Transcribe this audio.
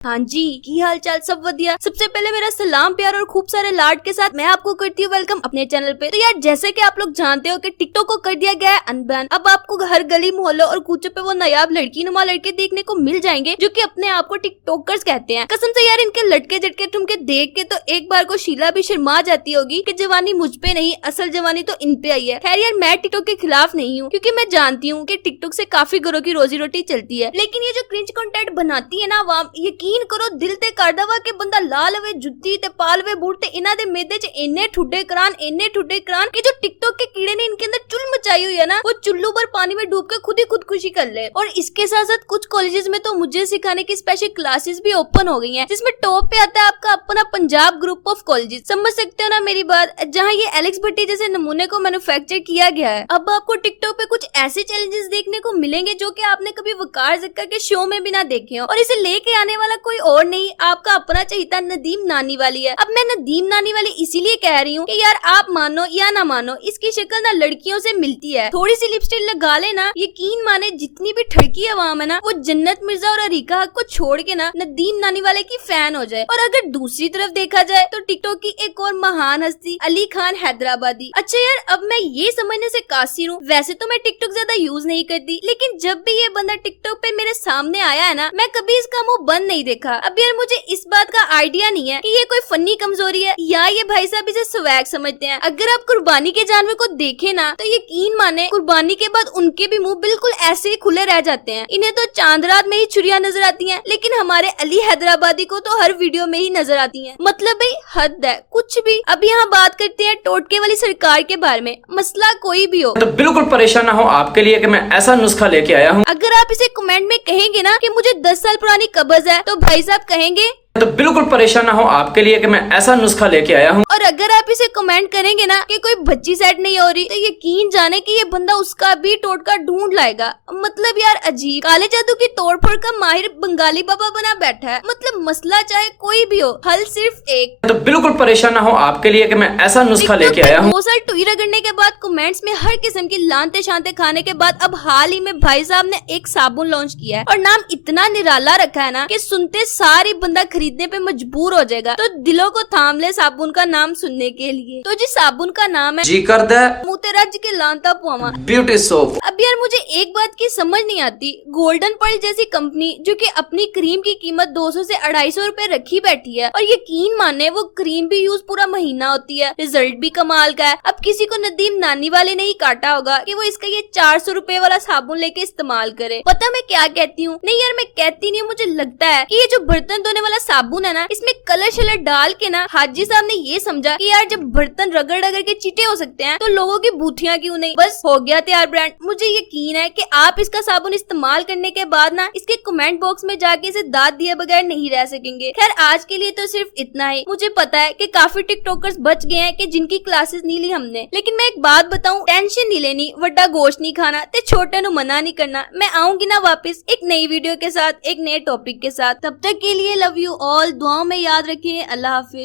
हाँ जी, की हाल चाल सब वधिया। सबसे पहले मेरा सलाम प्यार और खूब सारे लाड के साथ मैं आपको करती हूँ वेलकम अपने चैनल पे। तो यार जैसे कि आप लोग जानते हो कि टिकटॉक को कर दिया गया है अनबैन। अब आपको हर गली मोहल्लों और कूचों पे वो नायाब लड़की नुमा लड़के देखने को मिल जाएंगे जो कि अपने आप को टिकटॉकर्स कहते हैं। कसम से यार इनके लटके झटके ठुमके देख के तो एक बार को शीला भी शर्मा जाती होगी कि जवानी मुझ पे नहीं, असल जवानी तो इन पे आई है। खैर यार मैं टिकटॉक के खिलाफ नहीं हूँ क्योंकि मैं जानती हूँ कि टिकटॉक से काफी घरों की रोजी रोटी चलती है, लेकिन ये जो क्रिंज कंटेंट बनाती है ना आवाम, यकीन करो दिल ते करदा वा कि बंदा लाल वे जुत्ती ते पाल वे बूट ते इना दे मेदे च इन्ने ठुड्डे करान कि जो टिकटॉक के कीड़े ने इनके अंदर चुल मचाई हुई है ना, वो चुल्लू भर पानी में डूब के खुद ही खुदकुशी कर ले। और इसके साथ साथ कुछ कॉलेजेस में तो मुझे सिखाने की स्पेशल क्लासेस भी ओपन हो गई हैं, जिसमें टॉप पे आता है आपका अपना पंजाब ग्रुप ऑफ कॉलेजेस। समझ सकते हो ना मेरी बात, जहाँ ये एलेक्स भट्टी जैसे नमूने को मैन्युफैक्चर किया गया है। अब आपको टिकटॉक पे कुछ ऐसे चैलेंजेस देखने को मिलेंगे जो कि आपने कभी वकार जक्का के शो में भी ना देखे हो, और इसे लेके आने वाला कोई और नहीं आपका अपना चहीता नदीम नानी वाली है। अब मैं नदीम नानी वाली इसीलिए कह रही हूँ कि यार आप मानो या ना मानो, इसकी शक्ल ना लड़कियों से मिलती है। थोड़ी सी लिपस्टिक लगा लेना, यकीन माने जितनी भी ठड़की आवाम है ना, वो जन्नत मिर्जा और अरीका हक को छोड़ के ना नदीम नानी वाले की फैन हो जाए। और अगर दूसरी तरफ देखा जाए तो टिकटॉक की एक और महान हस्ती अली खान हैदराबादी। अच्छा यार अब मैं ये समझने से कासिर हूँ, वैसे तो मैं टिकटॉक ज्यादा यूज नहीं करती, लेकिन जब भी ये बंदा टिकटॉक पे मेरे सामने आया है ना, मैं कभी इसका मुंह बंद नहीं देखा। अब यार मुझे इस बात का आइडिया नहीं है कि ये कोई फनी कमजोरी है या ये भाई साहब इसे स्वैग समझते हैं। अगर आप कुर्बानी के जानवर को देखे ना, तो यकीन माने कुर्बानी के बाद उनके भी मुंह बिल्कुल ऐसे ही खुले रह जाते हैं। इन्हें तो चांद रात में ही छुरियां नजर आती हैं, लेकिन हमारे अली हैदराबादी को तो हर वीडियो में ही नजर आती हैं। मतलब भाई हद है कुछ भी। अब यहाँ बात करते हैं टोटके वाली सरकार के बारे में। मसला कोई भी हो तो बिल्कुल परेशान ना हो आपके लिए कि मैं ऐसा नुस्खा लेके आया हूँ। अगर आप इसे कमेंट में कहेंगे ना कि मुझे 10 साल पुरानी कब्ज है, तो भाई साहब कहेंगे तो बिल्कुल परेशान ना हो आपके लिए कि मैं ऐसा नुस्खा लेके आया हूँ। और अगर आप इसे कमेंट करेंगे ना कि कोई बच्ची सेट नहीं हो रही, तो यकीन जाने कि ये बंदा उसका भी टोटका ढूंढ लाएगा। मतलब यार अजीब, काले जादू की तोड़फोड़ का माहिर बंगाली बाबा बना बैठा है। मतलब मसला चाहे कोई भी हो, हल सिर्फ एक। तो बिल्कुल परेशान ना हो आपके लिए कि मैं ऐसा नुस्खा लेके आया हूँ। 2 साल टुई रगड़ने के बाद, कमेंट्स में हर किस्म की लानते शानते खाने के बाद, अब हाल ही में भाई साहब ने एक साबुन लॉन्च किया है और नाम इतना निराला रखा है ना कि सुनते सारी बंदा खरीदने पे मजबूर हो जाएगा। तो दिलों को थाम ले साबुन का नाम सुनने के लिए। तो जी साबुन का नाम है जी कर दे मुतेराज के लांता पुआमा ब्यूटी सोप। अब यार मुझे एक बात की समझ नहीं आती, गोल्डन पर्ल जैसी कंपनी जो कि अपनी क्रीम की कीमत 200 से 250 रुपए रखी बैठी है, और यकीन माने वो क्रीम भी यूज पूरा महीना होती है, रिजल्ट भी कमाल का है। अब किसी को नदीम नानी वाले ने ही काटा होगा कि वो इसका ये 400 रुपए वाला साबुन लेके इस्तेमाल करे। पता मैं क्या कहती हूँ? नहीं यार मैं कहती नहीं हूँ, मुझे लगता है कि ये जो बर्तन धोने वाला साबुन है ना, इसमें कलर शलर डाल के ना हाजी साहब ने ये समझा कि यार जब बर्तन रगड़ रगड़ के चीटे हो सकते हैं तो लोगों की बूथियां क्यों नहीं। बस हो गया तैयार ब्रांड। मुझे यकीन है कि आप इसका साबुन इस्तेमाल करने के बाद ना इसके कमेंट बॉक्स में जाके इसे दाद दिए बगैर नहीं रह सकेंगे। खैर आज के लिए तो सिर्फ इतना ही। मुझे पता है कि काफी टिकटॉकर्स बच गए हैं कि जिनकी क्लासेस नहीं ली हमने, लेकिन मैं एक बात बताऊं, टेंशन नहीं लेनी, वड्डा गोश्त नहीं खाना ते छोटे नु मना नहीं करना। मैं आऊंगी ना वापस एक नई वीडियो के साथ, एक नए टॉपिक के साथ। तब तक के लिए लव यू ऑल, दुआओं में याद रखिए। अल्लाह हाफिज।